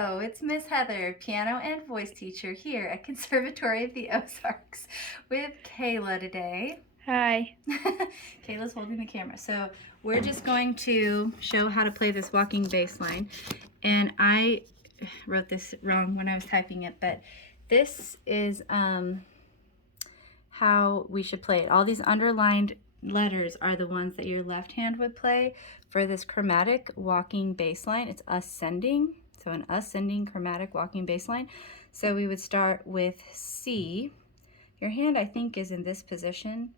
Hello, it's Miss Heather, piano and voice teacher here at Conservatory of the Ozarks with Kayla today. Hi. Kayla's holding the camera. So we're just going to show how to play this walking bass line. And I wrote this wrong when I was typing it, but this is how we should play it. All these underlined letters are the ones that your left hand would play for this chromatic walking bass line. It's ascending, so an ascending chromatic walking bass line. So we would start with C. Your hand, I think, is in this position.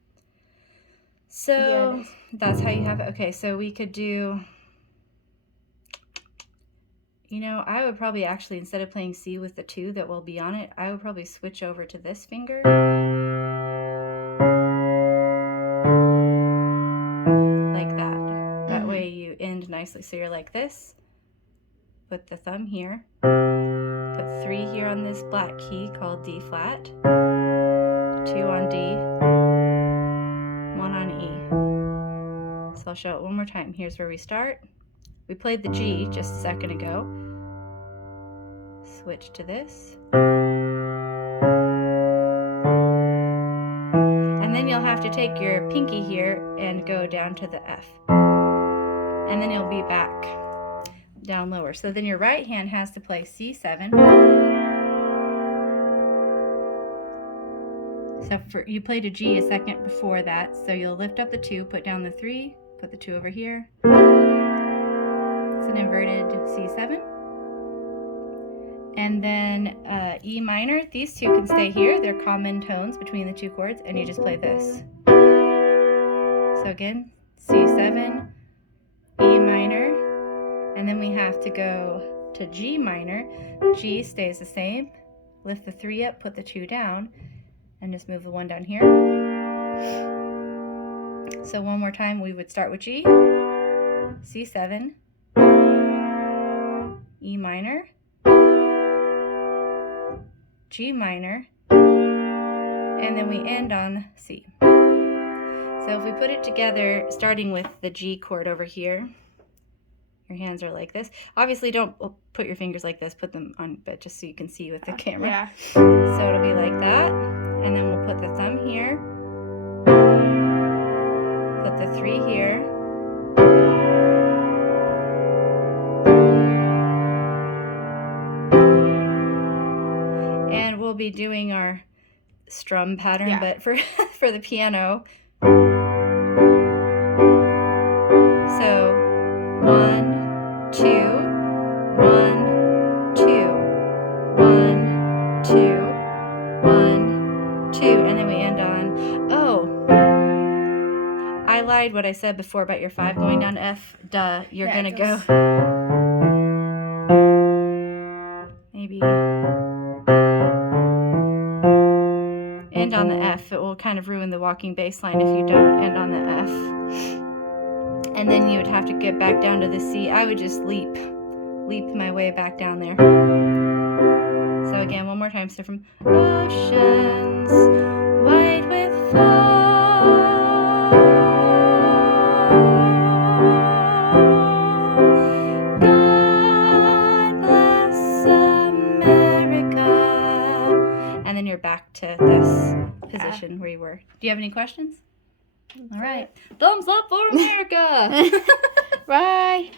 So Yeah, that's how you have it. Okay, so we could do, I would probably actually, instead of playing C with the 2 that will be on it, I would probably switch over to this finger. Like that. That way you end nicely. So you're like this. Put the thumb here. Put 3 here on this black key called D flat. 2 on D. 1 on E. So I'll show it one more time. Here's where we start. We played the G just a second ago. Switch to this. And then you'll have to take your pinky here and go down to the F. And then you'll be back down lower. So then your right hand has to play C7. So you played a G a second before that. So you'll lift up the 2, put down the 3, put the 2 over here. It's an inverted C7. And then E minor, these 2 can stay here. They're common tones between the 2 chords, and you just play this. So again, C7, E minor, and then we have to go to G minor. G stays the same. Lift the 3 up, put the 2 down, and just move the 1 down here. So one more time, we would start with G, C7, E minor, G minor, and then we end on C. So if we put it together, starting with the G chord over here, your hands are like this. Obviously don't put your fingers like this, put them on, but just so you can see with the camera. Yeah. So it'll be like that, and then we'll put the thumb here, put the 3 here, and we'll be doing our strum pattern, but for the piano. So 1, 2, 1, 2, 1, 2, 1, 2, and then we end on, I lied what I said before about your 5 going down to F. Duh, you're gonna go maybe end on the F. It will kind of ruin the walking bass line if you don't end on the F. And then you would have to get back down to the C. I would just leap my way back down there. So again, one more time. So from oceans white with foam, God bless America. And then you're back to this position where you were. Do you have any questions? All right. Thumbs up for America. Bye.